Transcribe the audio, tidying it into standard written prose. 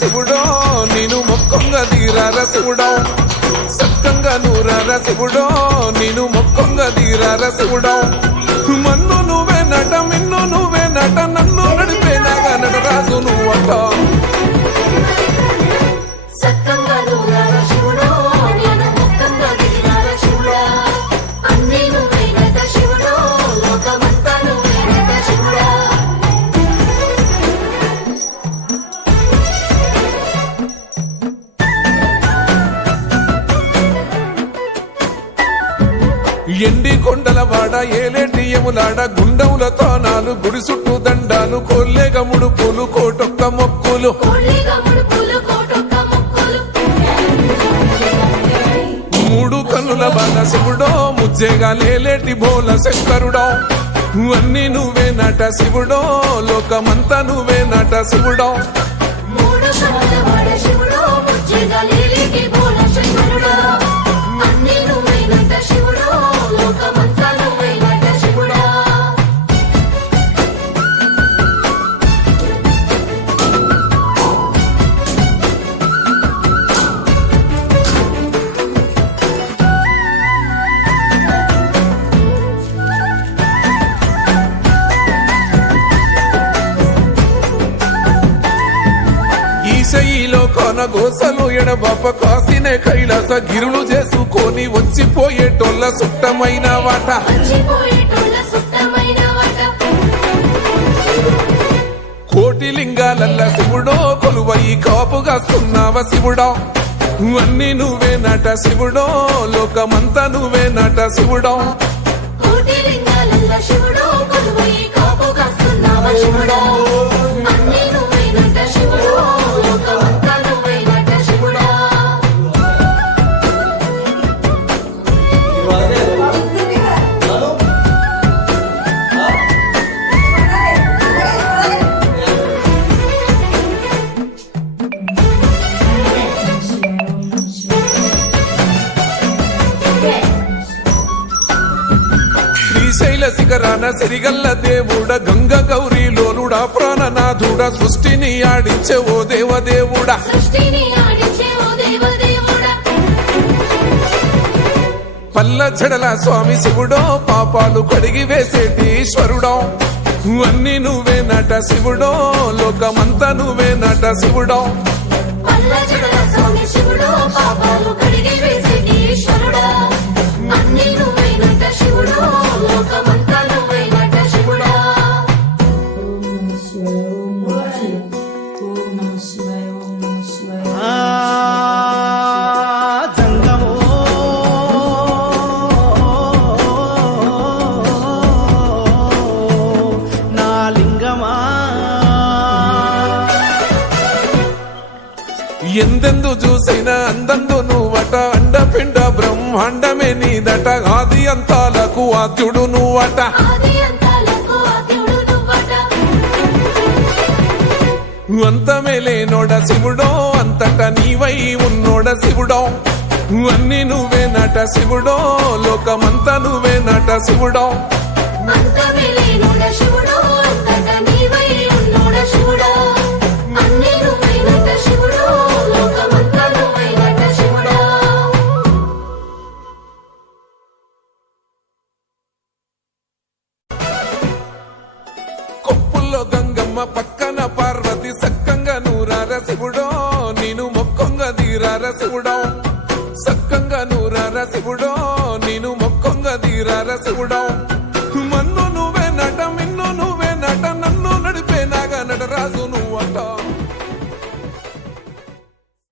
శివుడో నేను మొక్కొంగ తీరార శివుడో సక్కంగా నూరార శివుడో నేను మొక్కొంగ తీరార శివుడో మన్ను నువ్వే నట మిన్ను నువ్వే నట నన్ను నడిపేనాగా నటరాజు నువ్వట ఎండి కొండల వాడ ఏలేటి యములాడ గుండములతో నాలు గుడి చుట్టూ దండాలు కొల్లేగముడు పూలు కోటొక్క మొక్కులు మూడు కన్నుల బాల శివుడో ముజ్జేగా లేలేటి బోల శంకరుడో అన్నీ నువ్వే నట శివుడో లోకమంతా నువ్వే నట శివుడో ఈశయిలో కొన గోసలు ఎడబాప కాసినే కైలాస గిరులు చేసుకొని వచ్చిపోయేటోళ్ళ సుట్టమైన వాట కోటి లింగాలల్ల శివుడో కొలువయి కాపుగా సున్నావ శివుడో అన్నీ నువ్వే నట శివుడో లోకమంతా నువ్వే నట శివుడో శ్రీశైల శిఖరాన సిరిగల్ల దేవుడ గంగ గౌరీ లోలుడా ప్రాణనాథుడ సృష్టిని ఆడించే ఓ దేవదేవుడా పల్ల జడల స్వామి శివుడో పాపాలు కడిగి వేసేటి ఈశ్వరుడో అన్నీ నువ్వే నట శివుడో లోకమంతా నువ్వే నట శివుడో ఎందెందు చూసైనా అందందు నువ్వట అండపిండ బ్రహ్మాండమే నీదట ఆది అంతాలకు ఆద్యుడు నువ్వట అంతమే లేనోడ శివుడో అంతట నీవై ఉన్నోడ శివుడో అన్నీ నువ్వే నట శివుడో లోకమంతా నువ్వే నట శివుడో గంగమ్మ పక్కన పార్వతి సక్కంగా నూరార శివుడో నేను మొక్కొంగ తీరార శివుడో సక్కంగా నూరార శివుడో నేను మొక్కొంగ తీరార శివుడో